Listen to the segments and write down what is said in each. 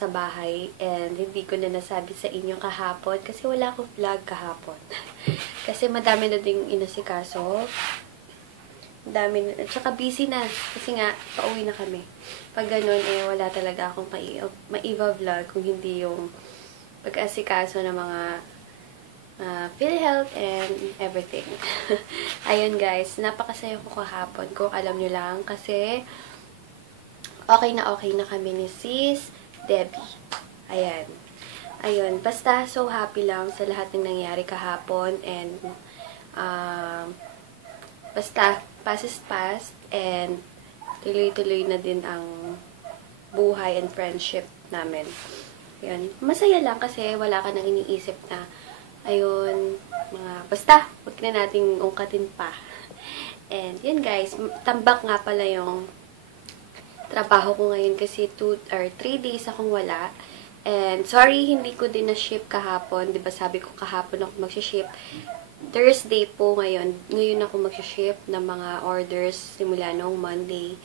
sa bahay and hindi ko na nasabi sa inyo kahapon kasi wala akong vlog kahapon. Kasi madami na ding inasikaso. Dami na, tsaka busy na kasi nga pauwi na kami. Pag ganun wala talaga akong maiva-vlog kung hindi yung pag-asikaso ng mga PhilHealth and everything. Ayun guys, napakasaya ko kahapon kung alam nyo lang kasi okay na kami ni Sis Debbie. Ayan. Ayun, basta so happy lang sa lahat ng nangyari kahapon and basta past is past and tuloy-tuloy na din ang buhay and friendship namin. Ayun, masaya lang kasi wala ka nang iniisip na ayun, basta, huwag na nating ungkatin pa. And, yun guys, tambak nga pala yung trabaho ko ngayon kasi 2 or 3 days akong wala. And, sorry, hindi ko din na-ship kahapon. Diba sabi ko kahapon ako mag-ship. Thursday po ngayon. Ngayon ako mag-ship ng mga orders simula noong Monday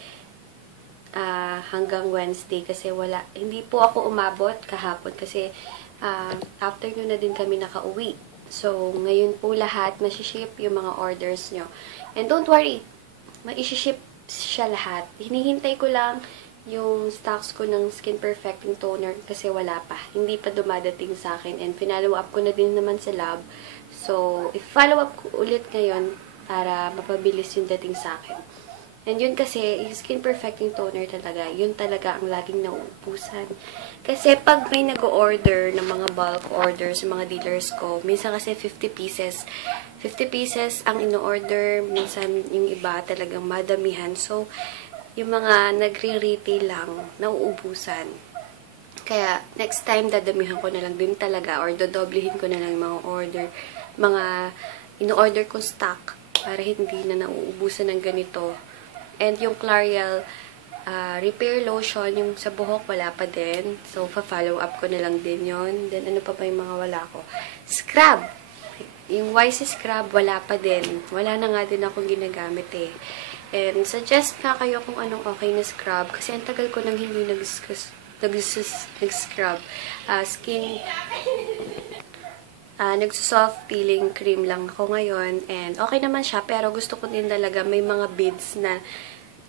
hanggang Wednesday kasi hindi po ako umabot kahapon kasi afternoon na din kami nakauwi. So, ngayon po lahat, masiship yung mga orders nyo. And don't worry, maishiship siya lahat. Hinihintay ko lang yung stocks ko ng Skin Perfecting Toner kasi wala pa. Hindi pa dumadating sa akin. And pinollow up ko na din naman sa lab. So, i-follow up ko ulit ngayon para mapabilis yung dating sa akin. And yun kasi, yung Skin Perfecting Toner talaga, yun talaga ang laging nauubusan. Kasi pag may nag-order ng mga bulk orders, yung mga dealers ko, minsan kasi 50 pieces. 50 pieces ang ino-order, minsan yung iba talagang madamihan. So, yung mga nagre-retail lang, nauubusan. Kaya, next time, dadamihan ko na lang din talaga or dodoblihin ko na lang yung mga ino-order ko stock para hindi na nauubusan ng ganito. And yung Clariel repair lotion, yung sa buhok, wala pa din. So, follow up ko na lang din yon. Then, ano pa yung mga wala ko? Scrub! Yung YC Scrub, wala pa din. Wala na nga din akong ginagamit eh. And, suggest nga kayo kung anong okay na scrub. Kasi, ang tagal ko nang hindi nag-scrub. Nagsosoft peeling cream lang ako ngayon. And, okay naman siya. Pero, gusto ko din talaga may mga beads na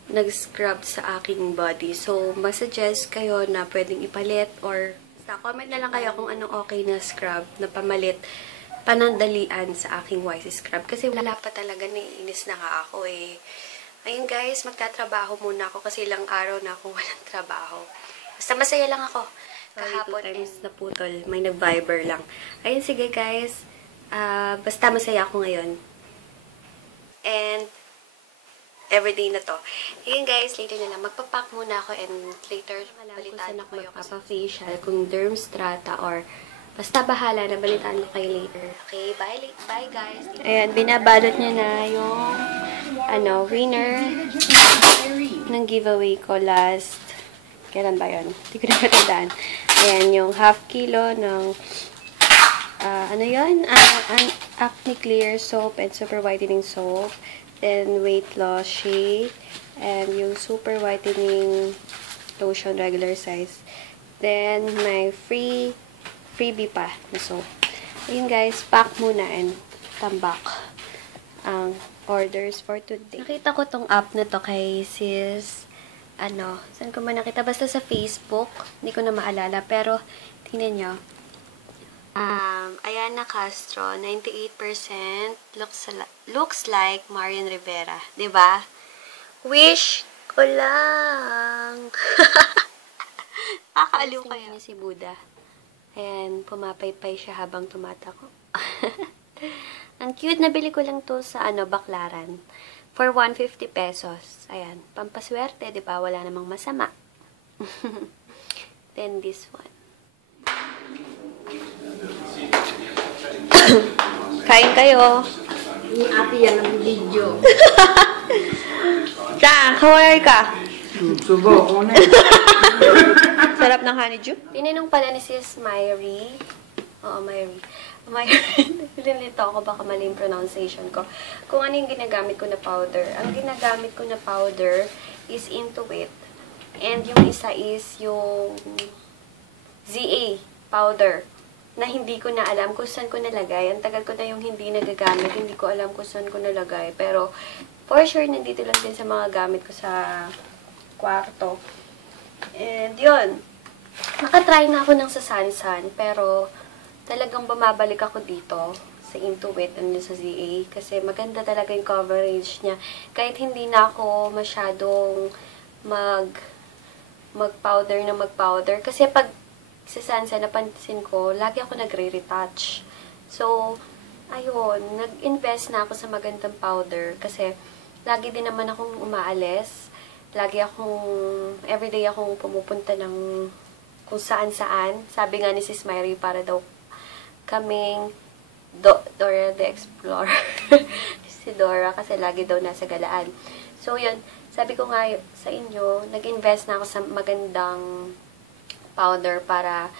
nag-scrub sa aking body. So, masuggest kayo na pwedeng ipalit or comment na lang kayo kung anong okay na scrub na panandalian sa aking YC Scrub. Kasi wala pa talaga, naiinis na nga ako eh. Ayun guys, magtatrabaho muna ako kasi ilang araw na akong walang trabaho. Basta masaya lang ako. Kahapon 2 times na putol. May nag-Viber lang. Ayun, sige guys. Basta masaya ako ngayon. And, everyday na to. Ayun guys, later na lang. Magpapack muna ako and later balitaan ako kayo facial kung derm strata or basta bahala na balitaan ko kayo later. Okay, bye guys. Ayan, binabalot niya na yung winner ng giveaway ko last kailan ba yun? Hindi ko na matandaan. Ayan, yung half kilo ng Acne Clear Soap and Super Whitening Soap. Then, weight loss shake. And yung super whitening lotion, regular size. Then, may freebie pa na soap. Ayun guys, pack muna and tambak ang orders for today. Nakita ko tong app na to kay Sis, saan ko man nakita? Basta sa Facebook. Hindi ko na maalala. Pero, tingnan nyo. Ayana Castro, 98%, looks like Marian Rivera. Diba? Wish ko lang. Kakaaliw kayo niya si Buddha. Ayan, pumapaypay siya habang tumatako. Ang cute, nabili ko lang to sa Baklaran. For 150 pesos. Ayan, pampaswerte, diba? Wala namang masama. Then this one. Kain kayo. Ni ate yan ang video. Cha, kaway ka. Subo ko na. Sarap ng honeydew. Tinanong pala ni Sis Myrie. Oo, Myrie. Nililito ako, baka mali yung pronunciation ko. Kung ano yung ginagamit ko na powder. Ang ginagamit ko na powder is Intuit. And yung isa is yung ZA powder na hindi ko na alam kung saan ko nalagay. Ang tagal ko na yung hindi nagagamit. Hindi ko alam kung saan ko nalagay. Pero, for sure, nandito lang din sa mga gamit ko sa kwarto. And, yun. Nakatry na ako ng sa Sansan. Pero, talagang bumabalik ako dito sa Intuit and sa ZA. Kasi maganda talaga yung coverage niya. Kahit hindi na ako masyadong mag-powder na mag-powder. Kasi pag sa Sansan, napansin ko, lagi ako nagre-retouch. So, ayun, nag-invest na ako sa magandang powder. Kasi, lagi din naman akong umaalis. Lagi everyday akong pumupunta ng kung saan-saan. Sabi nga ni Sis Myrie, para daw kaming Dora the Explorer. Si Dora, kasi lagi daw nasa galaan. So, yun, sabi ko nga sa inyo, nag-invest na ako sa magandang powder para,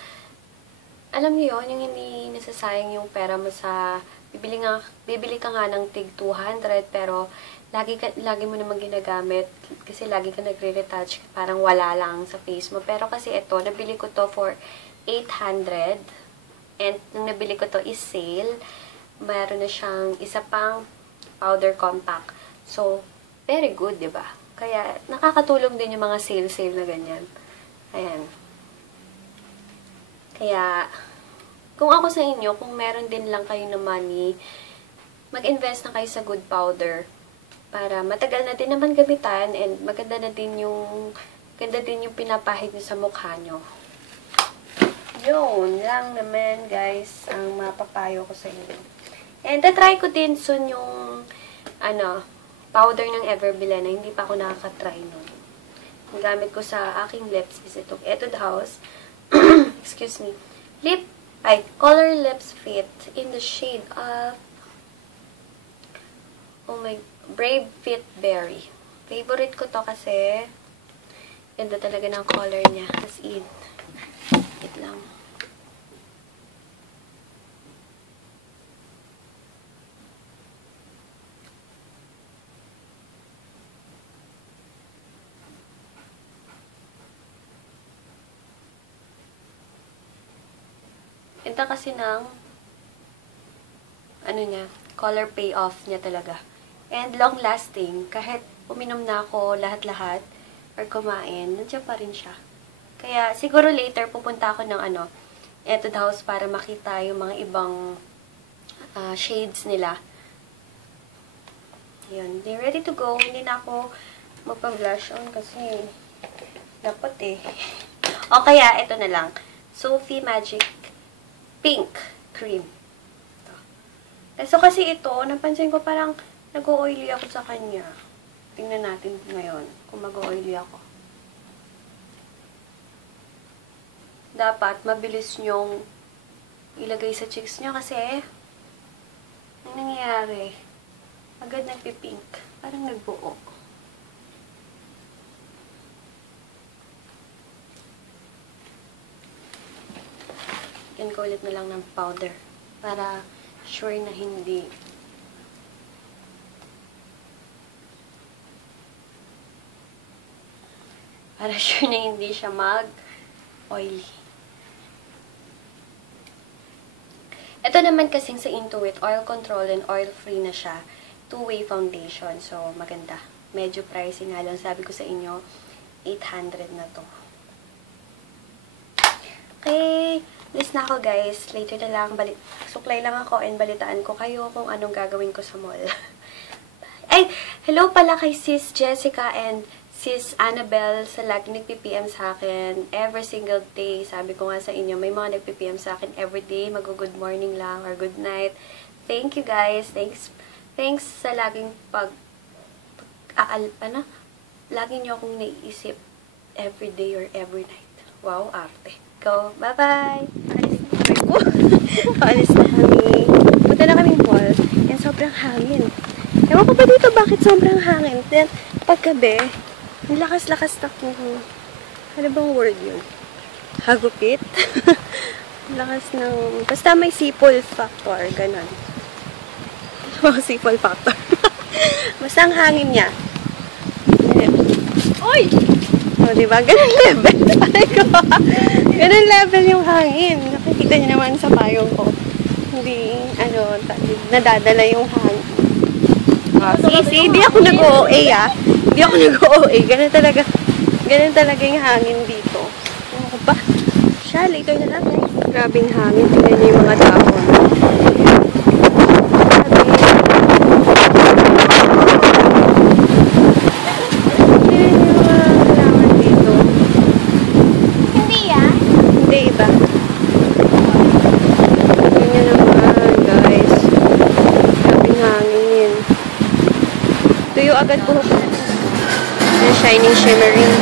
alam niyo yun, yung hindi nasasayang yung pera mo sa, bibili ka nga ng tig 200, pero lagi mo naman ginagamit kasi lagi ka nagre-retouch, parang wala lang sa face mo. Pero kasi ito, nabili ko to for 800, and nung nabili ko to is sale, mayroon na siyang isa pang powder compact. So, very good, diba? Kaya, nakakatulong din yung mga sale-sale na ganyan. Ayan. Kaya, kung ako sa inyo, kung meron din lang kayo na money, mag-invest na kayo sa good powder para matagal na din naman gamitan and maganda din yung pinapahid nyo sa mukha nyo. Yun lang naman, guys, ang mapapayo ko sa inyo. And try ko din soon yung powder ng Everbila na hindi pa ako nakaka-try nun. Ang gamit ko sa aking lips is itong Etude House excuse me, Color Lips Fit in the shade of Brave Fit Berry. Favorite ko to kasi ganda talaga ng color niya. As in, wait lang. Ganda kasi ng color payoff niya talaga. And long-lasting. Kahit uminom na ako lahat-lahat or kumain, nandiyan pa rin siya. Kaya siguro later pupunta ako ng Etude House para makita yung mga ibang shades nila. Yun. They're ready to go. Hindi na ako magpa-blush on kasi dapat eh. O kaya, ito na lang. Sophie Magic Pink Cream. Ito. So, kasi ito, napansin ko parang nag-oily ako sa kanya. Tingnan natin ngayon kung mag-oily ako. Dapat, mabilis nyong ilagay sa cheeks nyo kasi ang nangyayari, agad nagpipink. Parang nagbuo. Yan ko ulit na lang ng powder para sure na hindi siya mag-oily. Ito naman kasing sa Intuit, oil control and oil-free na siya. Two-way foundation. So, maganda. Medyo pricey nga lang. Sabi ko sa inyo, 800 na to. Okay. List na ako, guys. Later na lang. Suklay lang ako and balitaan ko kayo kung anong gagawin ko sa mall. Ay, hello pala kay Sis Jessica and Sis Annabelle sa lagi nag-PPM sa akin every single day. Sabi ko nga sa inyo, may mga nag-PPM sa akin every day. Mag-good morning lang or good night. Thank you, guys. Thanks sa laging lagi niyo akong naiisip every day or every night. Wow, arte. Go. Bye-bye! Alis na kami. Punta na kaming mall. Yan, sobrang hangin. Ewan ko ba dito bakit sobrang hangin? Then, paggabi, nilakas-lakas na ko. Ano bang word yun? Hagupit? Lakas ng... Basta may sipol factor. Ganon. Oh, sipol factor. Basta ang hangin niya. Oy! O, diba? Ganun level. Ay ko. Ganun level yung hangin. Nakikita niyo naman sa payong ko. Hindi, nadadala yung hangin. See, di ako nag-OA ah. Di ako nag-OA. Ganun talaga yung hangin dito. Ano ko ba? Siya, later na lang eh. Grabing hangin. Tingnan niyo yung mga dahon. Agad po. Yung shining, shimmering.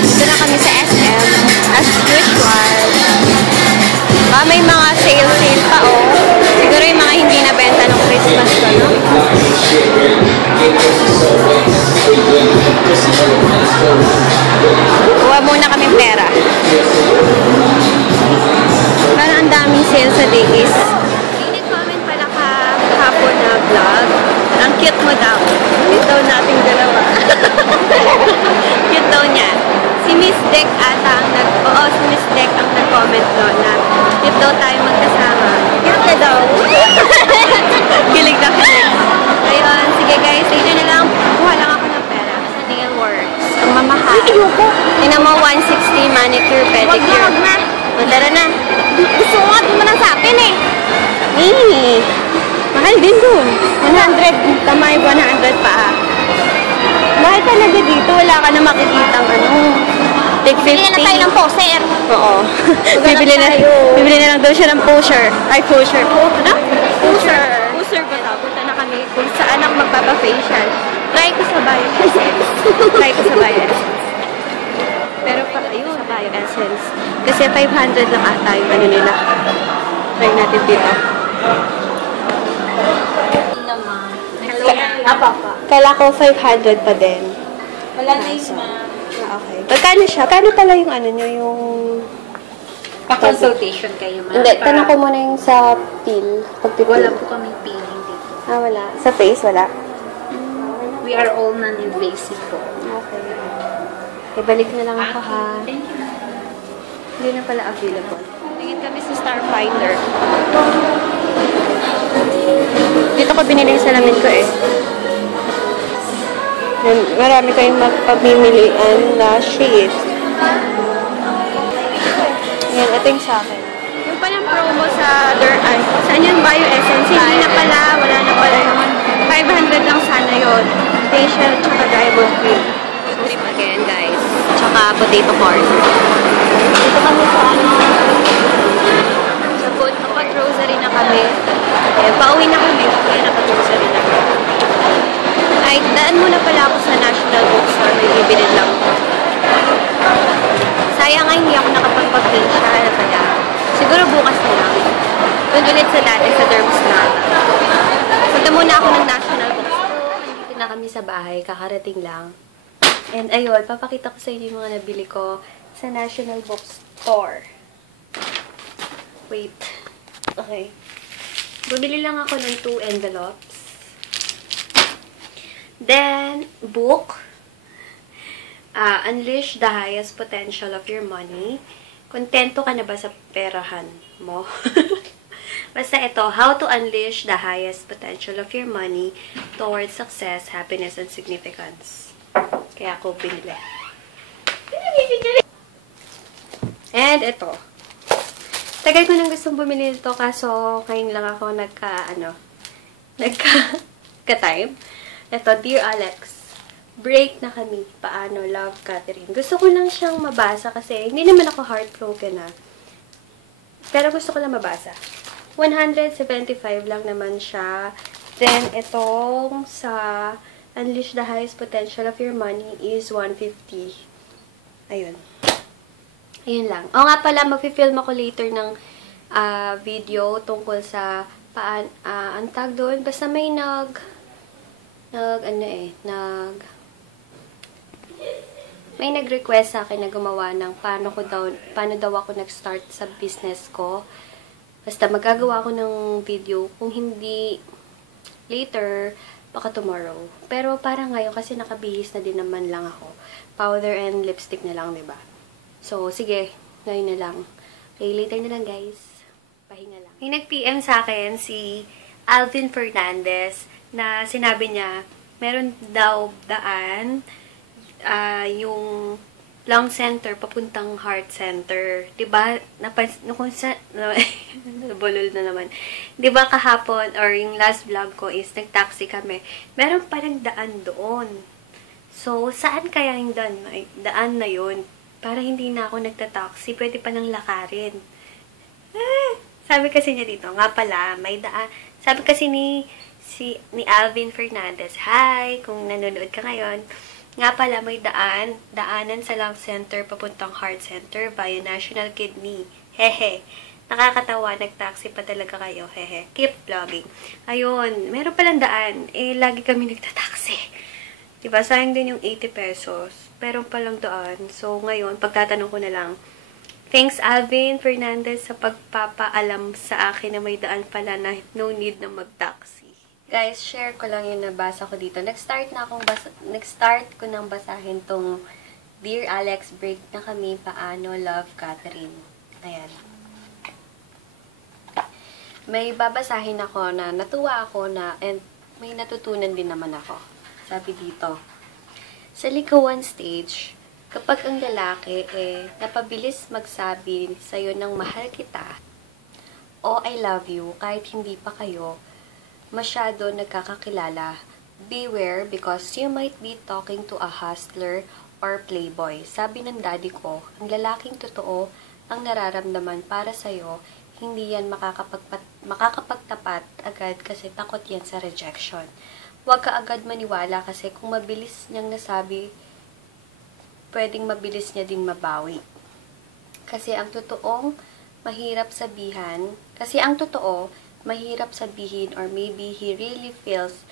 Dito na kami sa SM. As usual. May mga sale pa, oh. Siguro yung mga hindi nabenta ng Christmas ko, no? Kuha muna kaming pera. Parang ang daming sale sa Days. Hapon na vlog. Ang cute mo daw. Cute daw nating dalawa. Cute daw niya. Si Miss Deck ata ang si Miss Deck ang nag-comment doon na cute daw tayo magkasama. Cute na daw. Kilig na kilig. Ayun, sige guys, later na lang. Kuha lang ako ng pera sa nail works. Ang mamahal. Tingnan mo, 160 manicure, pedicure. Wag na. Tara na. Gusto mo na sa akin eh. Mahal din doon. 100. Tama yung 100 pa. Mahal talaga dito. Wala ka na makikitang Take 50. Bibili na tayo ng poser. Oo. Bibili na lang daw siya ng poser. Ay, poser. Ano? Poser. Poser ba ito? Punta na kami kung saan ako magpapa-facial. Try ko sa Bio Essence. Pero pa, ayun, sa Bio Essence. Kasi 500 lang ata yung nila. Try natin dito. Kala ko 500 pa din. Wala na yun, ma'am. Okay. Magkano siya? Kano pala yung nyo, yung... Pa-consultation kayo, ma'am. Hindi, tanong ko muna yung sa pill. Wala po kaming peeling dito. Wala. Sa face, wala? We are all non-invasive po. Okay. Balik na lang ako, ha? Thank you. Hindi na pala available. Tingin kami sa Starfinder. Dito ko binili yung salamin ko eh. Marami kayong magpamimilian na shade. Yan, ito yung sa akin. Yung palang promo sa saan yung Bio Essence? Hindi na pala, wala na pala yun. 500 lang sana yun. Facial, tsaka diamond cream. Cream again, guys. Tsaka potato corner. Dito kami sa sa food. Kapag-grocery na kami. Pauwi na kami. Kaya nakag-grocery na kami. Ay, daan muna pala ako sa National Bookstore. May bibilin lang. Sayang nga hindi ako nakapagpag-facial. Kaya siguro bukas na lang. Doon ulit sa dati sa Dermstrat. Punta muna ako ng National Bookstore. Nandito na kami sa bahay. Kakarating lang. And ayun, papakita ko sa inyo yung mga nabili ko sa National Bookstore. Wait. Okay. Bumili lang ako ng 2 envelopes. Then, book. Unleash the highest potential of your money. Kontento ka na ba sa perahan mo? Basta ito, how to unleash the highest potential of your money towards success, happiness, and significance. Kaya ako binili. And ito. Tagal ko nang gustong bumili nito kaso ngayon lang ako nagka-time. Ito, Dear Alex, break na kami. Paano? Love, Catherine. Gusto ko lang siyang mabasa kasi hindi naman ako heartbroken Pero gusto ko lang mabasa. 175 lang naman siya. Then, itong sa Unleash the Highest Potential of Your Money is 150. Ayun. Ayun lang. O nga pala, mag-film ako later ng video tungkol sa ang tag doon. Basta may may nag-request sa akin na gumawa ng paano daw ako nag-start sa business ko. Basta magagawa ako ng video. Kung hindi later, baka tomorrow. Pero parang ngayon, kasi nakabihis na din naman lang ako. Powder and lipstick na lang, diba? So, sige, ngayon na lang. Okay, later na lang, guys. Pahinga lang. May nag-PM sa akin si Alvin Fernandez na sinabi niya, meron daw daan yung lung center papuntang heart center. 'Di ba? Kung sa bulol na naman. 'Di ba kahapon or yung last vlog ko is nag-taxi kami. Meron palang daan doon. So, saan kaya yung daan na yun? Para hindi na ako nagta-taxi, pwede pa nang lakarin. Sabi kasi niya dito, nga pala, may daan. Sabi kasi ni Alvin Fernandez, hi, kung nanonood ka ngayon, nga pala may daanan sa lung center papuntang heart center via National Kidney. Hehe. Nakakatawa, nag-taxi pa talaga kayo. Hehe. Keep vlogging. Ayun, meron palang daan. Lagi kami nagta-taxi. Diba? Sayang din yung 80 pesos. Meron palang daan. So, ngayon, pagtatanong ko na lang, thanks, Alvin Fernandez, sa pagpapaalam sa akin na may daan pala na no need na mag-taxi. Guys, share ko lang yung nabasa ko dito. Nag-start ko nang basahin tong Dear Alex, break na kami, paano, love, Catherine. Ayan. May babasahin ako na natuwa ako na, and may natutunan din naman ako. Sabi dito, sa likuan stage, kapag ang lalaki napabilis magsabi sa'yo ng mahal kita o I love you kahit hindi pa kayo masyado nagkakakilala, beware because you might be talking to a hustler or playboy. Sabi ng daddy ko, ang lalaking totoo ang nararamdaman para sa'yo, hindi yan makakapagtapat agad kasi takot yan sa rejection. Huwag ka agad maniwala kasi kung mabilis niyang nasabi, pwedeng mabilis niya ding mabawi. Kasi ang totoo, mahirap sabihin or maybe he really feels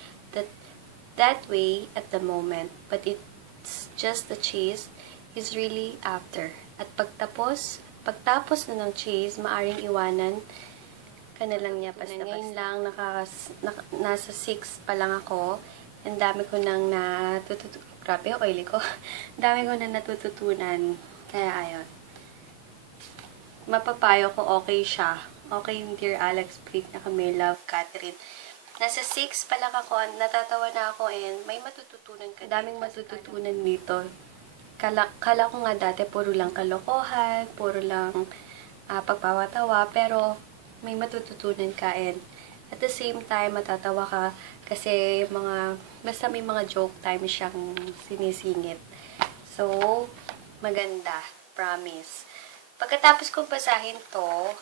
that way at the moment, but it's just the chase he's really after. At pagtapos na ng chase, maaring iwanan ka na lang niya basta-basta. Ngayon lang, nasa 6 pa lang ako, ang dami ko nang grabe, oily ko. Dami ko na natututunan. Kaya, ayun. Mapapayo ko okay siya. Okay yung Dear Alex, break na kami, love, Catherine. Nasa 6 pa lang ako, natatawa na ako, and may matututunan ka. Daming matututunan dito. Kala ko nga dati, puro lang kalokohan, puro lang pagpapatawa, pero may matututunan ka, and at the same time, matatawa ka kasi basta may mga joke time siyang sinisingit. So, maganda. Promise. Pagkatapos kong basahin to,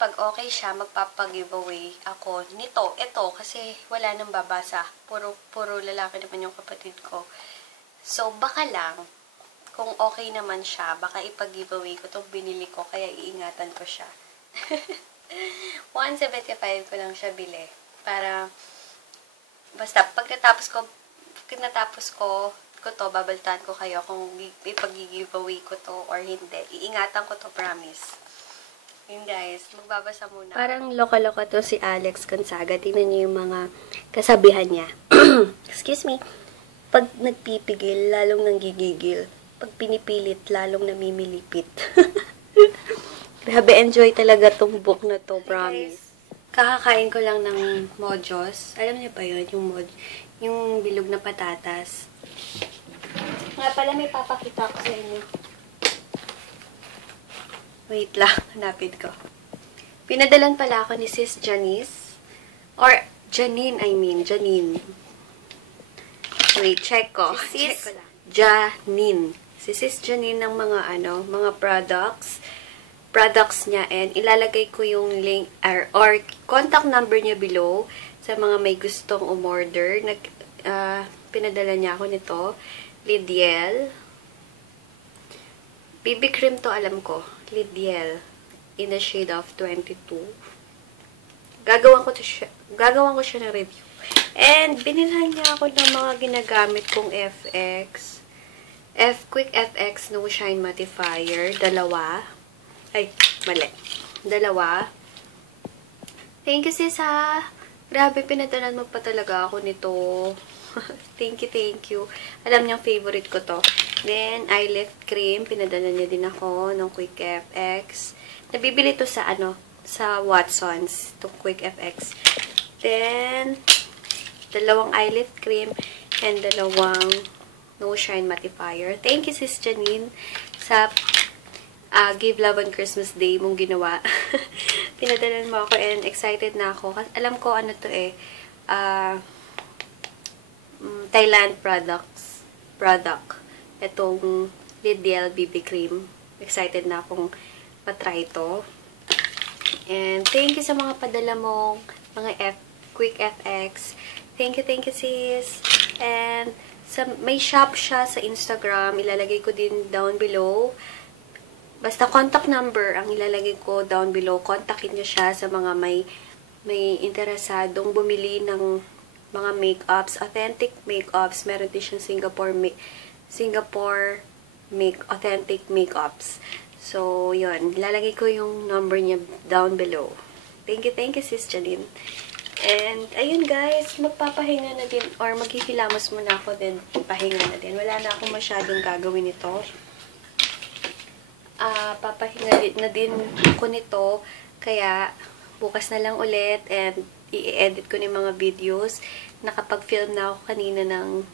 pag okay siya, magpapag-giveaway ako nito. Ito, kasi wala nang babasa. Puro lalaki naman yung kapatid ko. So, baka lang, kung okay naman siya, baka ipag-giveaway ko itong binili ko, kaya iingatan ko siya. 175 ko lang siya bili. Para, basta, pagkatapos ko to, babaltaan ko kayo kung ipag-giveaway ko to or hindi. Iingatan ko to, promise. Yun guys, magbabasa muna. Parang loka-loka to si Alex Gonzaga. Tingnan niyo yung mga kasabihan niya. Excuse me. Pag nagpipigil, lalong nanggigigil. Pag pinipilit, lalong namimilipit. Grabe, enjoy talaga tong book na to, promise. Kakakain ko lang ng mojos. Alam niyo ba yun? Yung bilog na patatas. Nga pala, may papakita ko sa inyo. Wait lang, hanapin ko. Pinadalan pala ako ni Sis Janice. Or, Janine. Wait, check ko. Sis Janine. Si Sis Janine ng mga products niya, and ilalagay ko yung link or contact number niya below sa mga may gustong umorder. Pinadala niya ako nito. Lidiel. BB cream to, alam ko. Lidiel. In the shade of 22. Gagawan ko siya ng review. And, binilhan niya ako ng mga ginagamit kong FX. Quick FX No Shine Mattifier. Dalawa. Ay, mali. Dalawa. Thank you, sis, ha. Grabe, pinadalan mo pa talaga ako nito. Thank you, thank you. Alam niyang favorite ko to. Then, eye lift cream. Pinadala niya din ako ng Quick FX. Nabibili to sa sa Watsons. Itong Quick FX. Then, dalawang eye lift cream and dalawang No Shine Mattifier. Thank you, Sis Janine, sa Give Love on Christmas Day mong ginawa. Pinadalan mo ako and excited na ako. Kasi alam ko ano to Thailand product. Itong Lidiel BB Cream. Excited na akong matry ito. And thank you sa mga padala mong mga Quick FX. Thank you sis. And may shop siya sa Instagram. Ilalagay ko din down below. Basta contact number ang ilalagay ko down below. Kontakin niyo siya sa mga may interesadong bumili ng mga makeups, authentic makeups. Meron din siyang Singapore authentic makeups. So, yun. Ilalagay ko yung number niya down below. Thank you, Sis Janine. And, ayun guys, magpapahinga na din, or maghihilamos muna ako din, pahinga na din. Wala na akong masyadong gagawin ito. Papahinga na din ko nito, kaya bukas na lang ulit and i-edit ko yung mga videos. Nakapag-film na ako kanina ng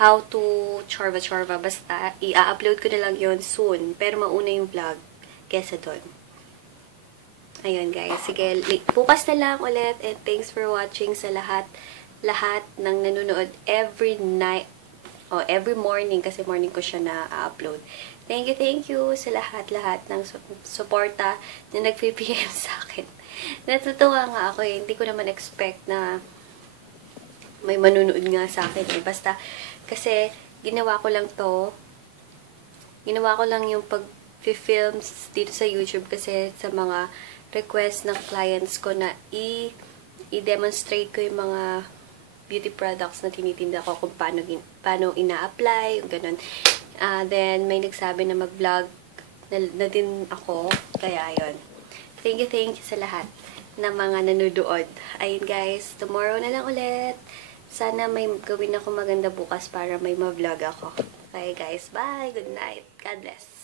how to chorba. Basta, i-upload ko na lang yon soon. Pero mauna yung vlog kesa doon. Ayun guys, sige, bukas na lang ulit and thanks for watching sa lahat ng nanonood every night o every morning kasi morning ko siya na-upload. Thank you sa lahat ng suporta na nag-PM sa akin. Natutuwa nga ako Hindi ko naman expect na may manunood nga sa akin Basta, kasi ginawa ko lang yung pag-film dito sa YouTube kasi sa mga request ng clients ko na i-demonstrate ko yung mga beauty products na tinitinda ko kung paano ina-apply, ganun. Then, may nagsabi na mag-vlog na din ako. Kaya, ayun. Thank you sa lahat ng mga nanonood. Ayun, guys. Tomorrow na lang ulit. Sana may gawin ako maganda bukas para may ma-vlog ako. Okay, guys. Bye. Good night. God bless.